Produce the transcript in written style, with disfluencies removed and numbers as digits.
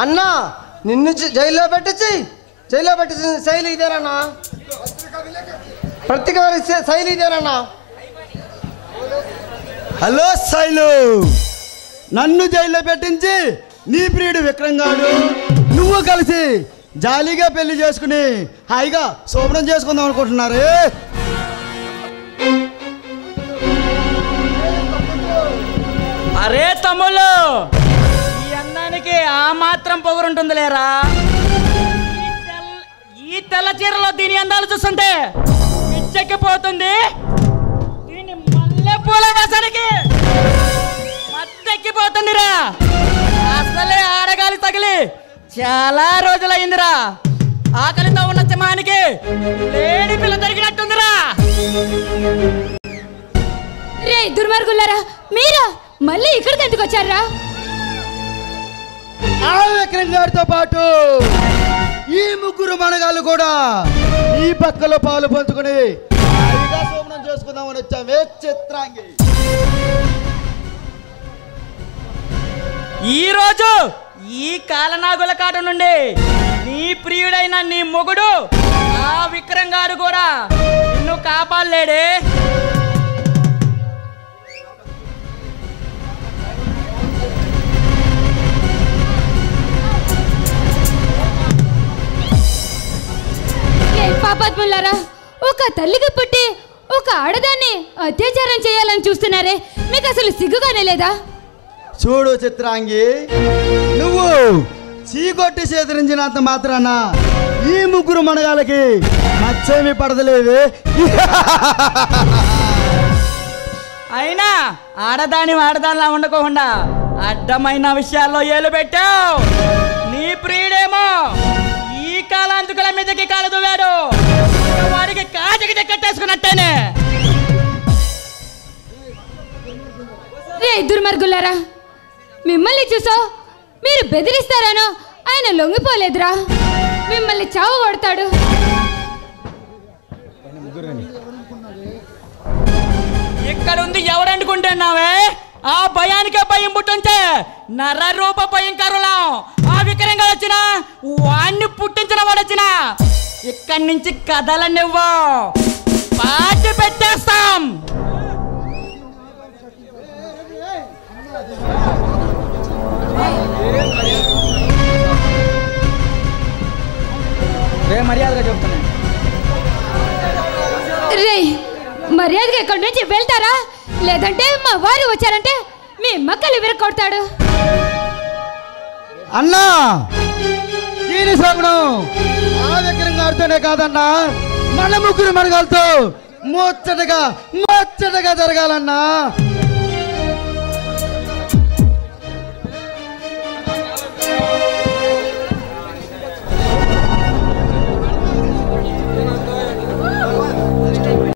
అన్నా నిన్ను జైల్లో పెట్టించి శైలి ఇదేనన్నా, ప్రత్యేక శైలి ఇదేనన్నా. హలో శైలు, నన్ను జైల్లో పెట్టించి నీ ప్రియుడు విక్రమ్ గాడు నువ్వు కలిసి జాలీగా పెళ్లి చేసుకుని హాయిగా శోభనం చేసుకుందాం అనుకుంటున్నారు. అరే తమ్ముళ్ళు, ఈ అందానికి ఆ మాత్రం పొగరుంటుంది లేరా? ఈ తెల్ల చీరలో దీని అందాలు చూస్తుంటే పిచ్చెక్కిపోతుంది. దీని మల్లె పూల వాసనకి మత్తెక్కిపోతుందిరా. అసలే ఆడగాలి తగిలి చాలా రోజులయ్యిందిరా. ఆకలితో ఉన్న సింహానికి లేడి పిల్ల దొరికినట్టుందిరా. రే దుర్మార్గులారా, మీరా మళ్ళీ ఇక్కడికి ఎందుకు వచ్చారా? ఆ విక్రమ్ గారితో పాటు ఈ ముగ్గురు మనగాళ్ళు కూడా ఈ పక్కలో పాలు పంచుకుని హాయిగా శోభనం చేసుకుందామని వచ్చామే చిత్రాంగి. ఈ రోజు ఈ కాలనాగుల కాట నుండి నీ ప్రియుడైన నీ మొగుడు ఆ విక్రమ్ గారు కూడా నిన్ను కాపాడలేడే. పాపాత్ములారా, ఒక తల్లికి పుట్టి ఒక ఆడదాన్ని అత్యాచారం చేయాలని చూస్తున్నారే, మీకు అసలు సిగ్గుగానే లేదా? చూడు చిత్రాంగి, నువ్వు చీకొట్టి సేదరించినంత మాత్రాన ఈ ముగ్గురు మనగాళ్ళకి మచ్చేమి పడదలేవే. అయినా ఆడదానిలా ఉండకుండా అడ్డమైన విషయాల్లో ఏలు పెట్టావు. నీ ప్రియుడేమో ఈ కాలాంతుకుల మీదకి కాలు దువ్వాడు. వాడికి కాటికి కట్టేసుకున్నట్టేనే. రే దుర్మార్గులారా, మిమ్మల్ని చూసా మీరు బెదిరిస్తారానో ఆయన లొంగిపోలేదురా. మిమ్మల్ని చావు కొడతాడు. ఇక్కడుంది ఎవరనుకుంటున్నావే? ఆ భయానికే భయం పుట్టించే నర రూప భయంకరులం. ఆ విక్రంగా వచ్చినా వాణ్ణి పుట్టించిన వాడొచ్చినా ఇక్కడి నుంచి కదలనివ్వు, పాటి పెట్టేస్తాం. మర్యాదగా చెప్తున్నా. రే మర్యాదగా ఇక్కడి నుంచి వెళ్తారా? లేదంటే మా వారు వచ్చారంటే మీ మక్కలు విరగొడతాడు. అన్నా, దీని శోభనం ఆ విక్రమ్ గారితోనే కాదన్నా, మన ముగ్గురు మనగాలతో ముచ్చటగా జరగాలన్నా.